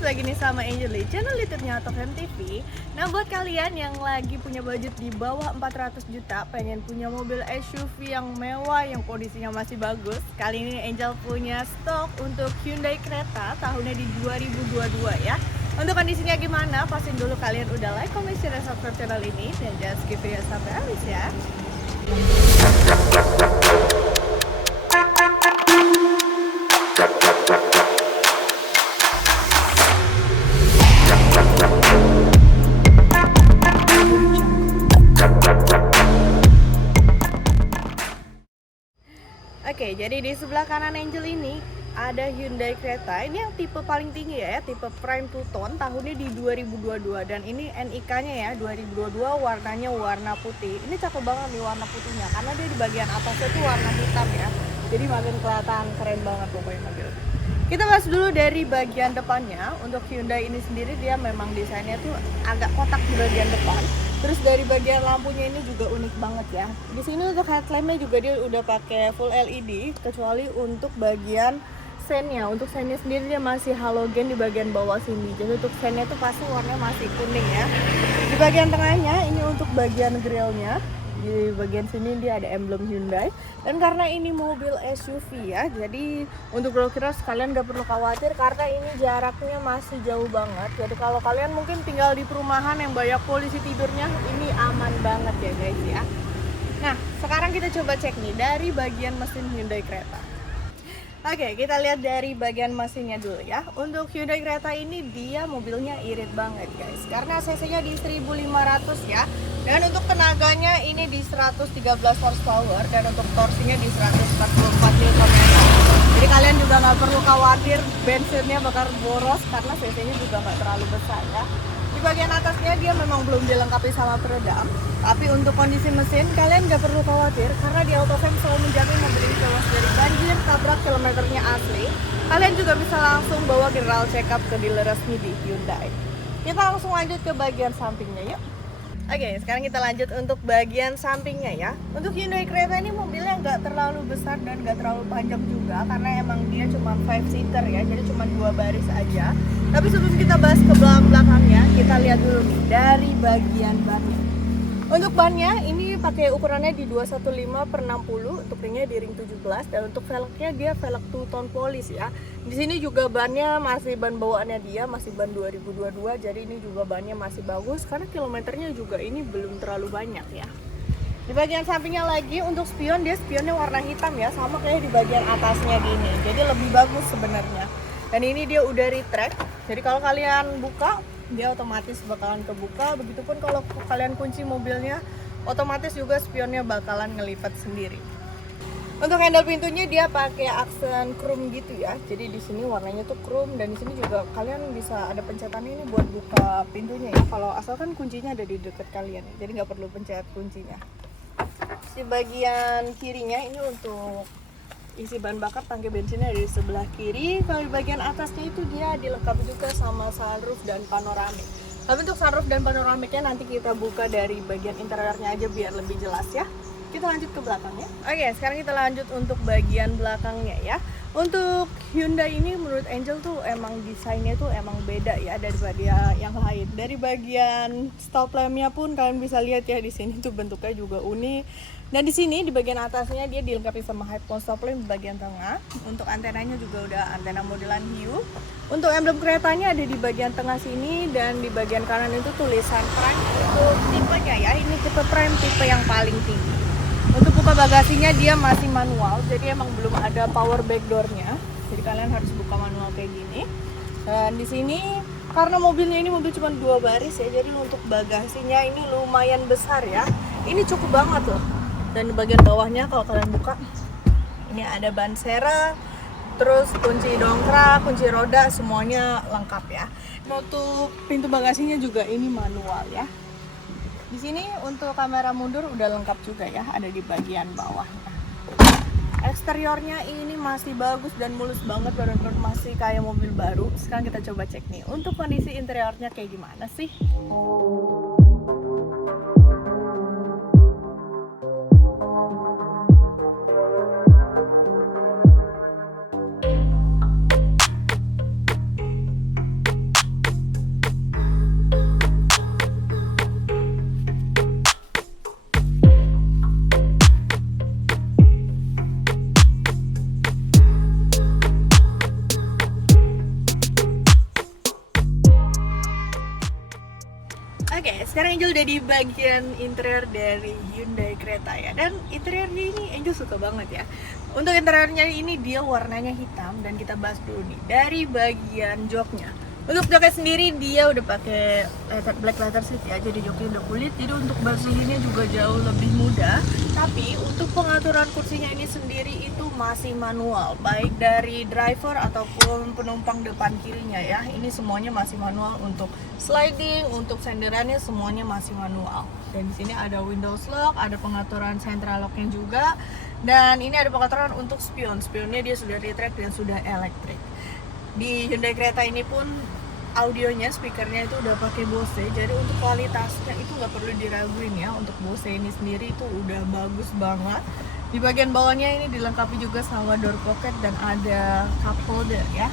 lagi nih sama Angel di channel YouTube-nya Otofam TV. Nah, buat kalian yang lagi punya budget di bawah 400 juta, pengen punya mobil SUV yang mewah, yang kondisinya masih bagus, kali ini Angel punya stok untuk Hyundai Creta tahunnya di 2022 ya. Untuk kondisinya gimana? Pastiin dulu kalian udah like, comment, share, dan subscribe channel ini, dan jangan skip video sampai habis ya. Oke, jadi di sebelah kanan Angel ini ada Hyundai Creta. Ini yang tipe paling tinggi ya, tipe Prime Two Tone, tahunnya di 2022. Dan ini NIK-nya ya, 2022, warnanya warna putih. Ini cakep banget nih warna putihnya, karena dia di bagian atasnya tuh warna hitam ya. Jadi makin kelihatan keren banget pokoknya mobil. Kita bahas dulu dari bagian depannya. Untuk Hyundai ini sendiri dia memang desainnya tuh agak kotak di bagian depan. Terus dari bagian lampunya ini juga unik banget ya. Di sini untuk headlampnya juga dia udah pakai full LED, kecuali untuk bagian sennya. Untuk sennya sendiri dia masih halogen di bagian bawah sini. Jadi untuk sennya tuh pasti warnanya masih kuning ya. Di bagian tengahnya ini untuk bagian grillnya. Di bagian sini dia ada emblem Hyundai. Dan karena ini mobil SUV ya, jadi untuk broadcast kalian gak perlu khawatir karena ini jaraknya masih jauh banget. Jadi kalau kalian mungkin tinggal di perumahan yang banyak polisi tidurnya, ini aman banget ya guys ya. Nah, sekarang kita coba cek nih dari bagian mesin Hyundai Creta. Oke, kita lihat dari bagian mesinnya dulu ya. Untuk Hyundai Creta ini dia mobilnya irit banget guys, karena cc-nya di 1500 ya. Dan untuk tenaganya ini di 113 horsepower, dan untuk torsinya di 144 Nm. Jadi kalian juga nggak perlu khawatir bensinnya bakal boros karena cc-nya juga nggak terlalu besar ya. Di bagian atasnya dia memang belum dilengkapi sama peredam, tapi untuk kondisi mesin kalian nggak perlu khawatir karena di Otofam selalu menjamin mobil ini bebas dari banjir, tabrak, kilometernya asli. Kalian juga bisa langsung bawa general check up ke dealer resmi di Hyundai. Kita langsung lanjut ke bagian sampingnya yuk. Oke, sekarang kita lanjut untuk bagian sampingnya ya. Untuk Hyundai Creta ini mobilnya nggak terlalu besar dan nggak terlalu panjang juga, karena emang dia cuma 5-seater ya, jadi cuma 2 baris aja. Tapi sebelum kita bahas ke belakangnya, kita lihat dulu nih dari bagian bannya. Untuk bannya ini pakai ukurannya di 215/60, untuk ringnya di ring 17, dan untuk velgnya dia velg two tone polish ya. Di sini juga bannya masih ban bawaannya dia masih ban 2022, jadi ini juga bannya masih bagus karena kilometernya juga ini belum terlalu banyak ya. Di bagian sampingnya lagi untuk spion, dia spionnya warna hitam ya, sama kayak di bagian atasnya gini. Jadi lebih bagus sebenarnya. Dan ini dia udah retract. Jadi kalau kalian buka, dia otomatis bakalan kebuka. Begitupun kalau kalian kunci mobilnya, otomatis juga spionnya bakalan ngelipat sendiri. Untuk handle pintunya dia pakai aksen chrome gitu ya. Jadi di sini warnanya tuh chrome, dan di sini juga kalian bisa ada pencetannya ini buat buka pintunya ya. Kalau asalkan kuncinya ada di dekat kalian, jadi nggak perlu pencet kuncinya. Di bagian kirinya ini untuk isi bahan bakar, tangki bensinnya di sebelah kiri. Kalau di bagian atasnya itu dia dilengkapi juga sama sunroof dan panoramik. Tapi untuk sunroof dan panoramiknya nanti kita buka dari bagian interiornya aja biar lebih jelas ya. Kita lanjut ke belakangnya. Oke, sekarang kita lanjut untuk bagian belakangnya ya. Untuk Hyundai ini menurut Angel tuh emang desainnya tuh emang beda ya daripada yang lain. Dari bagian stop lampnya pun kalian bisa lihat ya, di sini tuh bentuknya juga unik. Dan di sini di bagian atasnya dia dilengkapi sama headphone stop lamp di bagian tengah. Untuk antenanya juga udah antena modelan hiu. Untuk emblem keretanya ada di bagian tengah sini, dan di bagian kanan itu tulisan Prime. Untuk tipenya ya, ini tipe Prime, tipe yang paling tinggi. Untuk buka bagasinya dia masih manual, jadi emang belum ada power back door-nya. Jadi kalian harus buka manual kayak gini. Dan di sini karena mobilnya ini mobil cuma 2 baris ya, jadi untuk bagasinya ini lumayan besar ya. Ini cukup banget loh. Dan di bagian bawahnya kalau kalian buka, ini ada ban serep, terus kunci dongkrak, kunci roda, semuanya lengkap ya. Untuk pintu bagasinya juga ini manual ya. Di sini untuk kamera mundur udah lengkap juga ya, ada di bagian bawahnya. Eksteriornya ini masih bagus dan mulus banget, benar-benar masih kayak mobil baru. Sekarang kita coba cek nih untuk kondisi interiornya kayak gimana sih. Oke, sekarang Angel udah di bagian interior dari Hyundai Creta ya. Dan interiornya ini Angel suka banget ya. Untuk interiornya ini dia warnanya hitam dan kita bahas dulu nih dari bagian joknya. Untuk joknya sendiri dia udah pakai black leather seat ya, jadi joknya udah kulit. Jadi untuk bersihinnya juga jauh lebih mudah. Tapi untuk pengaturan kursinya ini sendiri itu masih manual, baik dari driver ataupun penumpang depan kirinya ya. Ini semuanya masih manual, untuk sliding, untuk senderannya semuanya masih manual. Dan di sini ada Windows lock, ada pengaturan central locknya juga. Dan ini ada pengaturan untuk spionnya dia sudah retract dan sudah elektrik. Di Hyundai Creta ini pun audionya, speakernya itu udah pakai Bose, jadi untuk kualitasnya itu nggak perlu diraguin ya. Untuk Bose ini sendiri itu udah bagus banget. Di bagian bawahnya ini dilengkapi juga sama door pocket dan ada cup holder ya.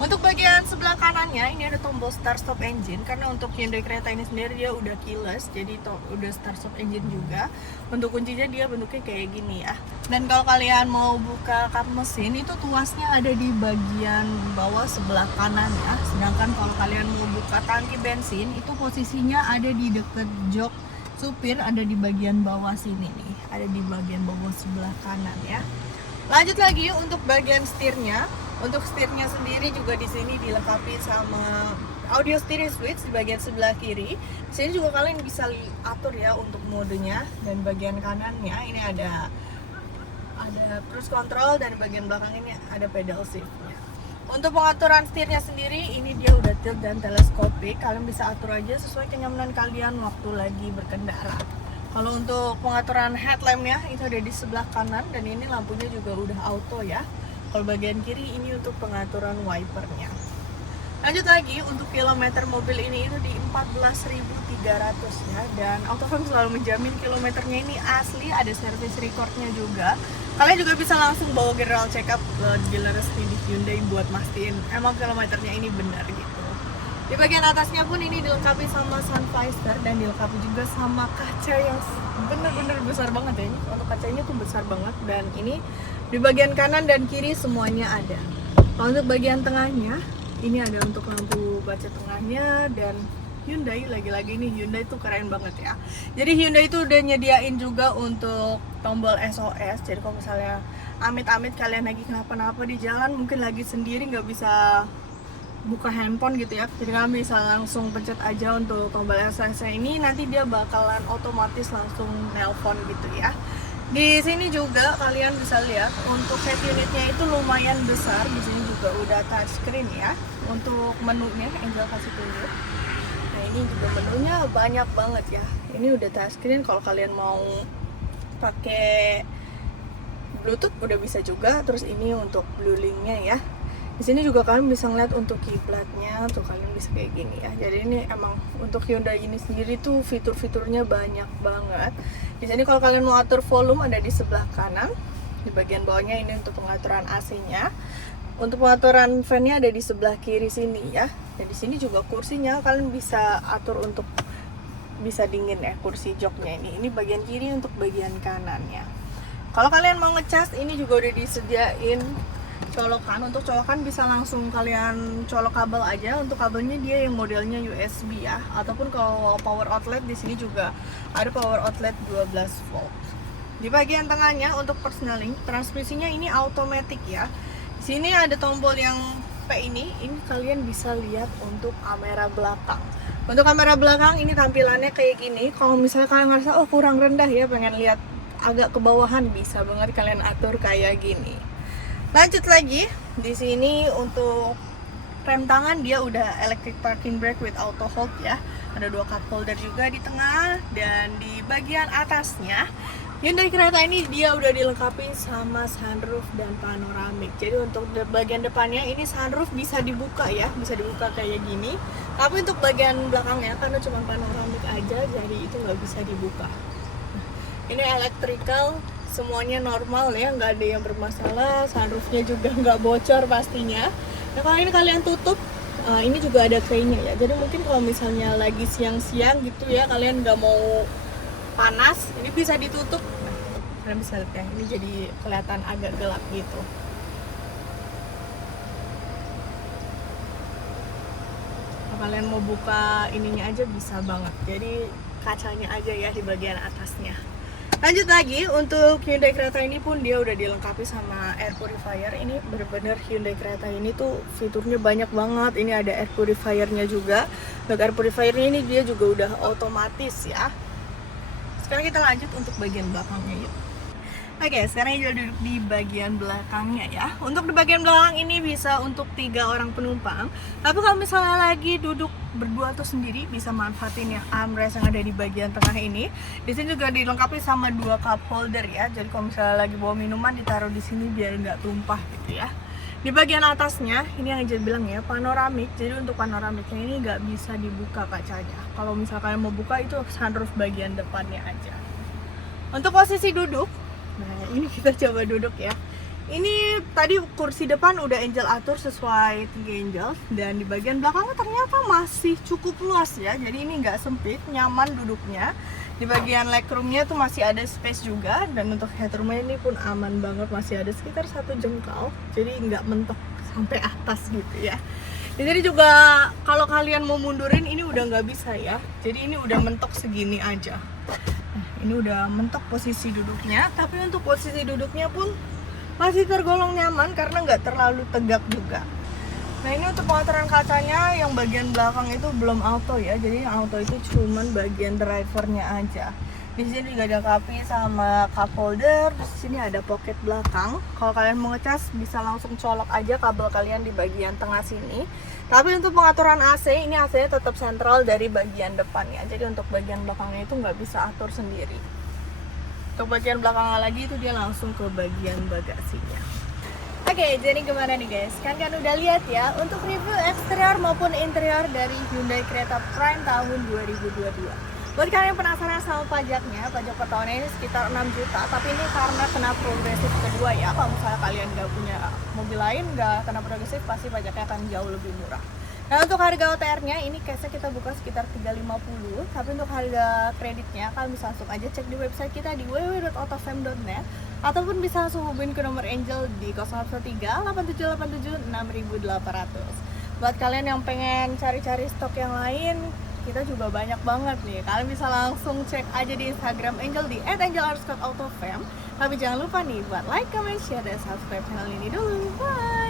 Untuk bagian sebelah kanannya ini ada tombol start stop engine, karena untuk Hyundai Creta ini sendiri dia udah keyless, jadi udah start stop engine juga. Untuk kuncinya dia bentuknya kayak gini ya. Dan kalau kalian mau buka kap mesin itu tuasnya ada di bagian bawah sebelah kanan ya. Sedangkan kalau kalian mau buka tangki bensin itu posisinya ada di deket jok supir, ada di bagian bawah sini nih, ada di bagian bawah sebelah kanan ya. Lanjut lagi untuk bagian setirnya. Untuk setirnya sendiri juga di sini dilengkapi sama audio steering switch di bagian sebelah kiri. Di sini juga kalian bisa atur ya untuk modenya. Dan bagian kanannya ini ada cruise control, dan bagian belakang ini ada pedal shiftnya. Untuk pengaturan setirnya sendiri ini dia udah tilt dan teleskopik. Kalian bisa atur aja sesuai kenyamanan kalian waktu lagi berkendara. Kalau untuk pengaturan headlampnya itu ada di sebelah kanan, dan ini lampunya juga udah auto ya. Kalau bagian kiri ini untuk pengaturan wipernya. Lanjut lagi untuk kilometer mobil ini itu di 14.300 ya. Dan Autofarm selalu menjamin kilometernya ini asli, ada service recordnya juga. Kalian juga bisa langsung bawa general check up ke dealer resmi di Hyundai buat mastiin emang kilometernya ini benar gitu. Di bagian atasnya pun ini dilengkapi sama sun visor dan dilengkapi juga sama kaca yang bener-bener besar banget ya. Ini untuk kacanya tuh besar banget, dan ini di bagian kanan dan kiri semuanya ada. Kalau untuk bagian tengahnya ini ada untuk lampu baca tengahnya, dan Hyundai lagi-lagi nih, Hyundai tuh keren banget ya. Jadi Hyundai itu udah nyediain juga untuk tombol SOS. Jadi kalau misalnya amit-amit kalian lagi kenapa-napa di jalan, mungkin lagi sendiri nggak bisa buka handphone gitu ya, jadi kalian bisa langsung pencet aja untuk tombol SOS ini, nanti dia bakalan otomatis langsung nelpon gitu ya. Di sini juga kalian bisa lihat untuk head unitnya itu lumayan besar. Di sini juga udah touchscreen ya. Untuk menunya Angel kasih tunjuk. Nah ini juga menunya banyak banget ya. Ini udah touchscreen. Kalau kalian mau pakai Bluetooth udah bisa juga. Terus ini untuk blue linknya ya. Di sini juga kalian bisa ngeliat untuk kiblatnya, tuh kalian bisa kayak gini ya. Jadi ini emang untuk Hyundai ini sendiri tuh fitur-fiturnya banyak banget. Di sini kalau kalian mau atur volume ada di sebelah kanan. Di bagian bawahnya ini untuk pengaturan AC-nya. Untuk pengaturan fan-nya ada di sebelah kiri sini ya. Dan di sini juga kursinya kalian bisa atur untuk bisa dingin ya, kursi joknya ini. Ini bagian kiri, untuk bagian kanannya. Kalau kalian mau ngecas ini juga udah disediain colokan. Untuk colokan bisa langsung kalian colok kabel aja. Untuk kabelnya dia yang modelnya USB ya, ataupun kalau power outlet di sini juga ada power outlet 12 volt. Di bagian tengahnya untuk personaling, transmisinya ini automatic ya. Di sini ada tombol yang P ini kalian bisa lihat untuk kamera belakang. Untuk kamera belakang ini tampilannya kayak gini. Kalau misalnya kalian ngerasa oh kurang rendah ya, pengen lihat agak ke bawahan, bisa banget kalian atur kayak gini. Lanjut lagi, di sini untuk rem tangan dia udah electric parking brake with auto hold ya. Ada 2 cup holder juga di tengah, dan di bagian atasnya Hyundai Creta ini dia udah dilengkapi sama sunroof dan panoramik. Jadi untuk bagian depannya ini sunroof bisa dibuka ya, bisa dibuka kayak gini. Tapi untuk bagian belakangnya karena cuma panoramik aja, jadi itu nggak bisa dibuka. Ini electrical, semuanya normal ya, nggak ada yang bermasalah. Sunroofnya juga nggak bocor pastinya. Nah kalau ini kalian tutup, ini juga ada tray-nya ya. Jadi mungkin kalau misalnya lagi siang-siang gitu ya, kalian nggak mau panas, ini bisa ditutup. Kalian bisa lihat ya, ini jadi kelihatan agak gelap gitu. kalian mau buka ininya aja bisa banget. Jadi kacanya aja ya di bagian atasnya. Lanjut lagi, untuk Hyundai Creta ini pun dia udah dilengkapi sama air purifier. Ini bener-bener Hyundai Creta ini tuh fiturnya banyak banget. Ini ada air purifiernya juga. Untuk air purifiernya ini dia juga udah otomatis ya. Sekarang kita lanjut untuk bagian belakangnya yuk. Oke, sekarang Angel duduk di bagian belakangnya ya. Untuk di bagian belakang ini bisa untuk 3 orang penumpang. Tapi kalau misalnya lagi duduk berdua atau sendiri, bisa manfaatin yang armrest yang ada di bagian tengah ini. Di sini juga dilengkapi sama 2 cup holder ya. Jadi kalau misalnya lagi bawa minuman ditaruh di sini biar nggak tumpah gitu ya. Di bagian atasnya, ini yang Angel bilang ya, panoramik. Jadi untuk panoramiknya ini nggak bisa dibuka kacanya. Kalau misalkan mau buka itu sunroof bagian depannya aja. Untuk posisi duduk, nah ini kita coba duduk ya. Ini tadi kursi depan udah Angel atur sesuai 3 Angel. Dan di bagian belakangnya ternyata masih cukup luas ya. Jadi ini nggak sempit, nyaman duduknya. Di bagian legroomnya tuh masih ada space juga. Dan untuk headroomnya ini pun aman banget, masih ada sekitar 1 jengkal. Jadi nggak mentok sampai atas gitu ya. Jadi juga kalau kalian mau mundurin ini udah nggak bisa ya. Jadi ini udah mentok segini aja. Ini udah mentok posisi duduknya, tapi untuk posisi duduknya pun masih tergolong nyaman karena nggak terlalu tegak juga. Nah ini untuk pengaturan kacanya yang bagian belakang itu belum auto ya, jadi yang auto itu cuman bagian drivernya aja. Di sini juga dilengkapi sama cup holder, di sini ada pocket belakang. Kalau kalian mau ngecas bisa langsung colok aja kabel kalian di bagian tengah sini. Tapi untuk pengaturan AC, ini AC-nya tetap sentral dari bagian depannya. Jadi untuk bagian belakangnya itu nggak bisa atur sendiri. Untuk bagian belakangnya lagi itu dia langsung ke bagian bagasinya. Oke, jadi gimana nih guys? Kan udah lihat ya untuk review eksterior maupun interior dari Hyundai Creta Prime tahun 2022. Buat kalian yang penasaran sama pajaknya, pajak per tahunnya ini sekitar 6 juta. Tapi ini karena kena progresif kedua ya. Kalau misalnya kalian nggak punya mobil lain, nggak kena progresif, pasti pajaknya akan jauh lebih murah. Nah untuk harga OTR-nya, ini case-nya kita buka sekitar 350. Tapi untuk harga kreditnya, kalian bisa langsung aja cek di website kita di www.autofam.net. Ataupun bisa langsung hubungin ke nomor Angel di 013 8787 6800. Buat kalian yang pengen cari-cari stok yang lain, kita juga banyak banget nih. Kalian bisa langsung cek aja di Instagram Angel di @angel_autofam. Tapi jangan lupa nih buat like, comment, share, dan subscribe channel ini dulu. Bye!